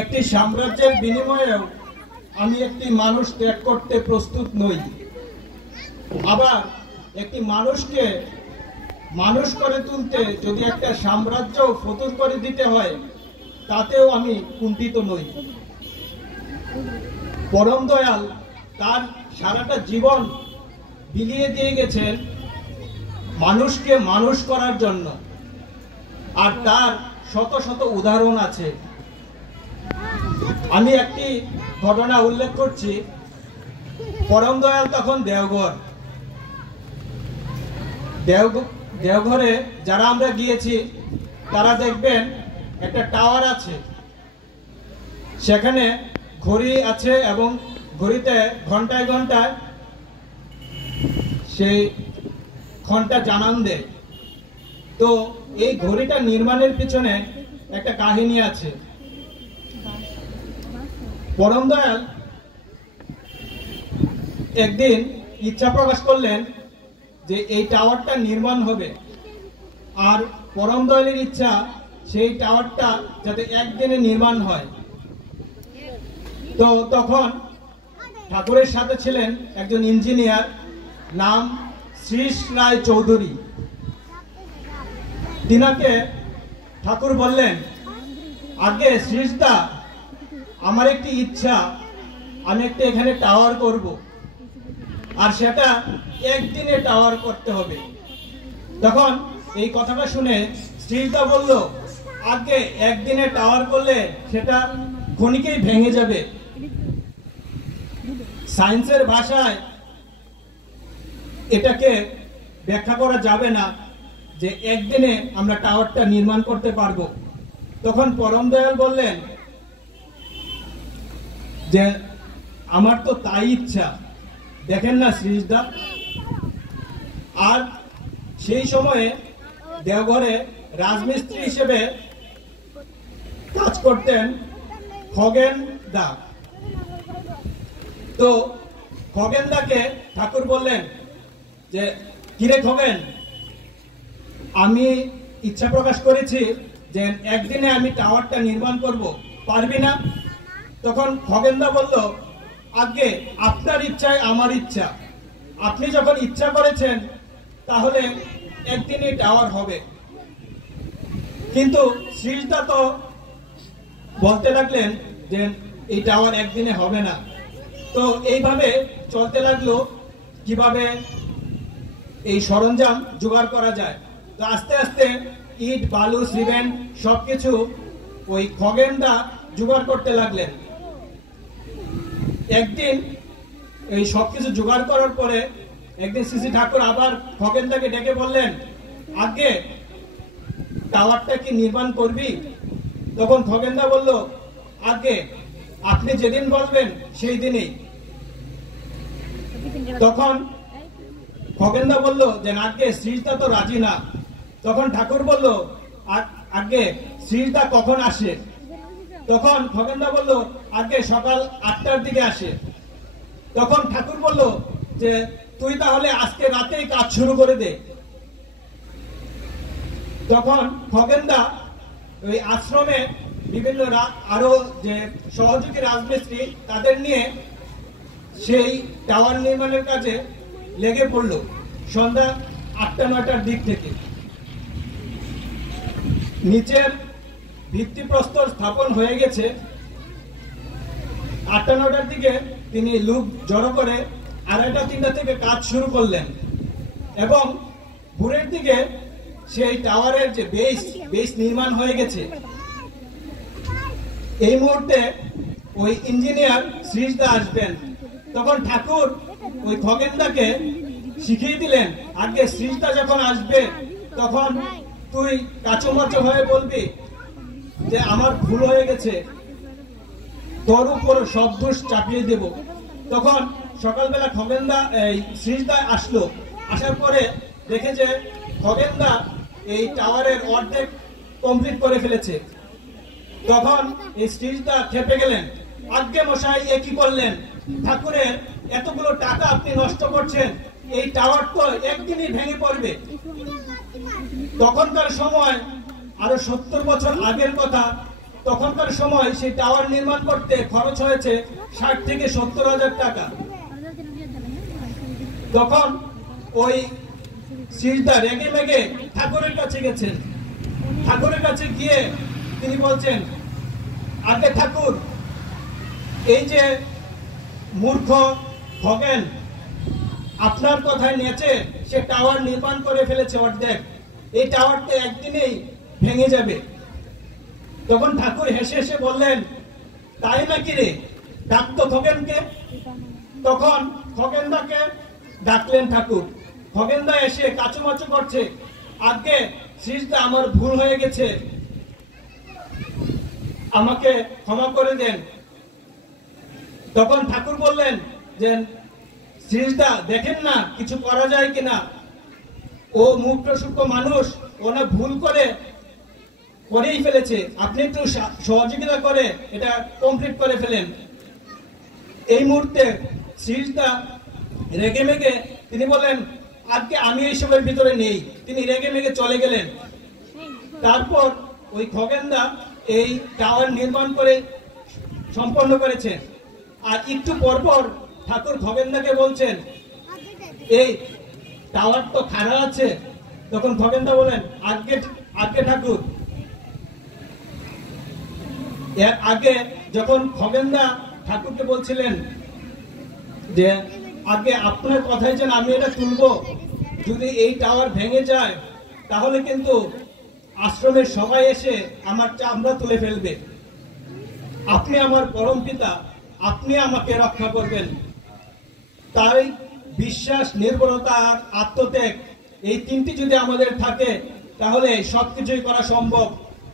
একটি সাম্রাজ্যের বিনিময়েও আমি একটি মানুষ ত্যাগ করতে প্রস্তুত নই। আবার একটি মানুষকে মানুষ করে তুলতে যদি একটা সাম্রাজ্য ফতুর করে দিতে হয়, তাতেও আমি কুণ্ঠিত নই। পরম দয়াল তার সারাটা জীবন বিলিয়ে দিয়ে গেছেন মানুষকে মানুষ করার জন্য, আর তার শত শত উদাহরণ আছে। আমি একটি ঘটনা উল্লেখ করছি। পরম দয়াল তখন দেওঘরে যারা আমরা গিয়েছি তারা দেখবেন একটা টাওয়ার আছে, সেখানে ঘড়ি আছে এবং ঘড়িতে ঘন্টায় ঘন্টায় সেই ঘন্টা জানান দেয়। তো এই ঘড়িটা নির্মাণের পিছনে একটা কাহিনী আছে। পরম দয়াল একদিন ইচ্ছা প্রকাশ করলেন যে এই টাওয়ারটা নির্মাণ হবে, আর পরম দয়ালের ইচ্ছা সেই টাওয়ারটা যাতে একদিনে নির্মাণ হয়। তো তখন ঠাকুরের সাথে ছিলেন একজন ইঞ্জিনিয়ার, নাম শ্রীশ রায় চৌধুরী। তিনাকে ঠাকুর বললেন, আগে শ্রীশদা, আমার একটি ইচ্ছা, আমি একটা এখানে টাওয়ার করব, আর সেটা একদিনে টাওয়ার করতে হবে। তখন এই কথাটা শুনে শ্রীশদা বলল, আগে একদিনে টাওয়ার করলে সেটা ক্ষণিকেই ভেঙে যাবে। সায়েন্সের ভাষায় এটাকে ব্যাখ্যা করা যাবে না যে একদিনে আমরা টাওয়ারটা নির্মাণ করতে পারবো। তখন পরম দয়াল বললেন যে আমার তো তাই ইচ্ছা, দেখেন না শ্রীশদা। আর সেই সময়ে দেওঘরে রাজমিস্ত্রি হিসেবে কাজ করতেন খগেন দা। তো খগেন দাকে ঠাকুর বললেন যে, কিরে খগেন, আমি ইচ্ছা প্রকাশ করেছি যে একদিনে আমি টাওয়ারটা নির্মাণ করব, পারবি না? তখন খগেন দা বলল, আগে আপনার ইচ্ছায় আমার ইচ্ছা, আপনি যখন ইচ্ছা করেছেন তাহলে একদিনই টাওয়ার হবে। কিন্তু শ্রীশদা তো বলতে লাগলেন যে এই টাওয়ার একদিনে হবে না। তো এইভাবে চলতে লাগলো কিভাবে এই সরঞ্জাম জোগাড় করা যায়। তো আস্তে আস্তে ইট, বালু, সিমেন্ট সবকিছু ওই খগেনদা জোগাড় করতে লাগলেন। একদিন এই সবকিছু জোগাড় করার পরে একদিন শ্রী ঠাকুর আবার খগেনদাকে ডেকে বললেন, আগে টাওয়ারটা কি নির্মাণ করবি? তখন খগেনদা বলল, আগে আপনি যেদিন বলবেন সেই দিনই। তখন খগেনদা বলল যে আগে শ্রীশদা তো রাজি না। তখন ঠাকুর বলল, আগে শ্রীশদা কখন আসে? তখন খগেনদা বলল, আগে সকাল 8টার দিকে আসে। তখন ঠাকুর বলল যে তুই তাহলে আজকে রাতেই কাজ শুরু করে দে। তখন খগেনদা ওই আশ্রমে বিভিন্ন আরো যে সহযোগী রাজমিস্ত্রি তাদের নিয়ে সেই টাওয়ার নির্মাণের কাজে লেগে পড়ল সন্ধ্যা 8টা-9টার দিক থেকে। নিচের ভিত্তিপ্রস্তর স্থাপন হয়ে গেছে। 8টা-9টার দিকে তিনি লোক জড়ো করে 2:30-3টা থেকে কাজ শুরু করলেন, এবং ভোরের দিকে সেই টাওয়ারের যে বেস নির্মাণ হয়ে গেছে। এই মুহূর্তে ওই ইঞ্জিনিয়ার শ্রীশদা আসবেন। তখন ঠাকুর ওই খগেনদাকে শিখিয়ে দিলেন, আগে শ্রীশদা যখন আসবে তখন তুই কাচুমাচু হয়ে বলবি যে আমার ভুল হয়ে গেছে, তোর উপর সব দোষ চাপিয়ে দেব। তখন সকালবেলা খগেনদা শ্রীশদা আসলো। আসার পরে দেখে যে খগেনদা এই টাওয়ারের অর্ধেক কমপ্লিট করে ফেলেছে। তখন এই শ্রীশদা খেপে গেলেন, আজ্ঞে মশাই এ কি করলেন? ঠাকুরের এতগুলো টাকা আপনি নষ্ট করছেন, এই টাওয়ার তো একদিনই ভেঙে পড়বে। তখনকার সময় আরো 70 বছর আগের কথা, তখনকার সময় সেই টাওয়ার নির্মাণ করতে খরচ হয়েছে 60 থেকে 70,000 টাকা। তখন ওই সিজদা রেগে মেগে ঠাকুরের কাছে গেছেন। ঠাকুরের কাছে গিয়ে তিনি বলছেন, আগে ঠাকুর, এই যে মূর্খ খগেন আপনার কথায় নেচে সে টাওয়ার নির্মাণ করে ফেলেছে অর্ধেক, এই টাওয়ারটা একদিনেই ভেঙে যাবে। তখন ঠাকুর হেসে হেসে বললেন, তাই নাকি রে, ডাকতো খগেনকে। তখন খগেনদাকে ডাকলেন ঠাকুর। খগেনদা এসে কাচুমাচু করছে, আগে সিজদা আমার ভুল হয়ে গেছে, আমাকে ক্ষমা করে দেন। তখন ঠাকুর বললেন যে, সিজদা দেখেন না কিছু করা যায় কিনা, ও মুক্ত সূক্ষ্ম মানুষ, ও না ভুল করেই ফেলেছে, আপনি একটু সহযোগিতা করে এটা কমপ্লিট করে ফেলেন। এই মুহূর্তে সিজদা রেগে মেগে তিনি বলেন, আজকে আমি এইসবের ভিতরে নেই। তিনি রেগে মেগে চলে গেলেন। তারপর ওই খগেনদা এই টাওয়ার নির্মাণ করে সম্পন্ন করেছে। আর একটু পরপর ঠাকুর খগেনদাকে বলছেন, এই টাওয়ার তো খাড়া আছে। তখন খগেনদা বলেন, আগে ঠাকুর, এর আগে যখন খগেনদা ঠাকুরকে বলছিলেন যে আগে আপনার কথাই যেন আমি এটা তুলবো, যদি এই টাওয়ার ভেঙে যায় তাহলে কিন্তু আশ্রমের সবাই এসে আমার চামড়া তুলে ফেলবে, আপনি আমার পরম পিতা, আপনি আমাকে রক্ষা করবেন। তাই বিশ্বাস, নির্ভরতা আর আত্মত্যাগ, এই তিনটি যদি আমাদের থাকে তাহলে সবকিছুই করা সম্ভব।